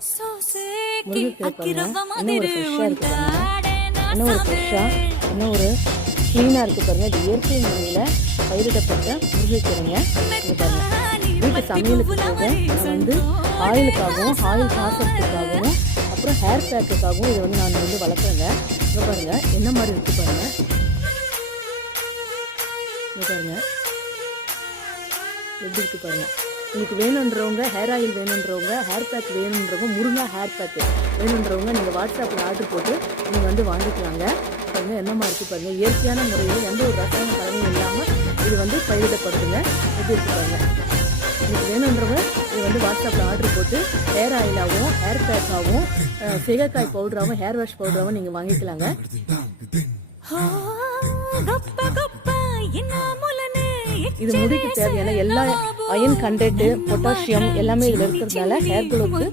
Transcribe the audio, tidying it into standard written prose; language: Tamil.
முருங்கைக்கீரை பாருங்க, இன்னும் ஒரு ஃப்ரெஷ்ஷாக இருக்குது பாருங்க. இன்னும் ஒரு க்ளீனாக இருக்குது பாருங்கள். இது இயற்கை முறையில் பயிரிடப்பட்ட முருங்கைக்கீரைங்க. இது பாருங்கள், வீட்டு சமையலுக்கு போக நான் ஆயிலுக்காகவும் ஆயில் சாப்பிட்றதுக்காகவும் அப்புறம் ஹேர் பேக்குக்காகவும் இதை நான் வளர்க்குறேங்க. இங்கே பாருங்கள் என்ன மாதிரி இருக்குது பாருங்கள். இங்கே பாருங்கள் எப்படி இருக்குது பாருங்கள். உங்களுக்கு வேணுன்றவங்க ஹேர் ஆயில் வேணுன்றவங்க, ஹேர் பேக் வேணுன்றவங்க, முருங்கை ஹேர் பேக்கு வேணுன்றவங்க நீங்கள் வாட்ஸ்அப்பில் ஆர்டர் போட்டு நீங்கள் வாங்கிக்கலாங்க. பாருங்கள் என்ன மாதிரி இருக்குது பாருங்கள். இயற்கையான முறையில் எந்த ஒரு ரசாயன கலவையும் இல்லாமல் இது பயிரிடப்படுதுங்க. எப்படி இருக்குது பாருங்கள். உங்களுக்கு வேணுன்றவங்க இது வாட்ஸ்அப்பில் ஆர்டர் போட்டு ஹேர் ஆயிலாகவும் ஹேர் பேக்காகவும் சிகக்காய் பவுடராகவும் ஹேர் வாஷ் பவுடராகவும் நீங்கள் வாங்கிக்கலாங்க. இது முடிக்கு தேவையான எல்லா அயன் கண்டென்ட், பொட்டாசியம் எல்லாமே இதில் இருக்கிறதுனால ஹேர் க்ரோக்கு